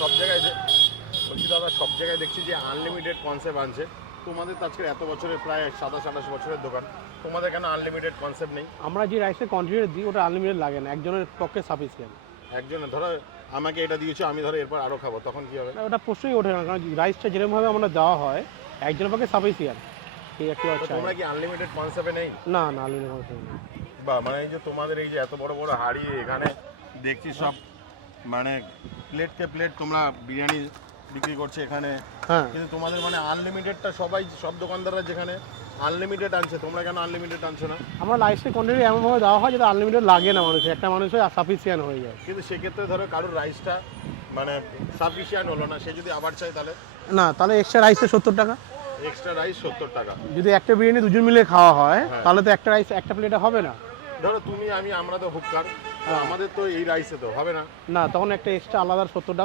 সব জায়গায় বলছি দাদা, সব জায়গায় দেখছি যে আনলিমিটেড কনসেপ্ট আনছে। তোমাদের তো আজকে এত বছরের, প্রায় 27-28 বছরের দোকান, তোমাদের কেন আনলিমিটেড কনসেপ্ট নেই? আমরা যে রাইসের কোয়ান্টিটি দিই ওটা আনলিমিটেড লাগে না, একজনের পক্ষে সাফিসিয়েন্ট। একজনে ধরো আমাকে এটা দিয়েছো, আমি ধরো এরপর আরও খাবো, তখন কী হবে? ওটা প্রশ্নই ওঠে না, কারণ রাইসটা যেরকমভাবে আমরা দেওয়া হয় একজনের পক্ষে সাফিসিয়েন্ট। এই একটু তো আচ্ছা তোমরা কি আনলিমিটেড কনসেপ্টে নেই? না না আনলিমিটেড না। বা মানে এই যে তোমাদের এই যে এত বড় বড় হাঁড়ি, এখানে দেখছি সব মানে প্লেটকে প্লেট তোমরা বিরিয়ানি বিক্রি করছে এখানে, হ্যাঁ, কিন্তু তোমাদের মানে আনলিমিটেডটা সবাই, সব দোকানদাররা যেখানে আনলিমিটেড আনছে, তোমরা কেন আনলিমিটেড আনছো না? আমরা রাইসের কোয়ান্টিটি এমনভাবে দেওয়া হয় যাতে আনলিমিটেড লাগে না মানুষের, একটা মানুষের সাফিসিয়েন্ট হয়ে যায়। কিন্তু সেক্ষেত্রে ধরো কারোর রাইসটা মানে সাফিসিয়েন্ট হলো না, সে যদি আবার চায় তাহলে না, তাহলে এক্সট্রা রাইসে 70 টাকা। এক্সট্রা রাইস 70 টাকা। যদি একটা বিরিয়ানি দুজন মিলে খাওয়া হয় হ্যাঁ। তাহলে তো একটা রাইস একটা প্লেটে হবে না। ধরো তুমি আমি, আমরা তো হুক্কার, তো আমাদের তো এই রাইসে তো হবে না। না, তখন একটা এক্সট্রা আলাদা 70 টাকা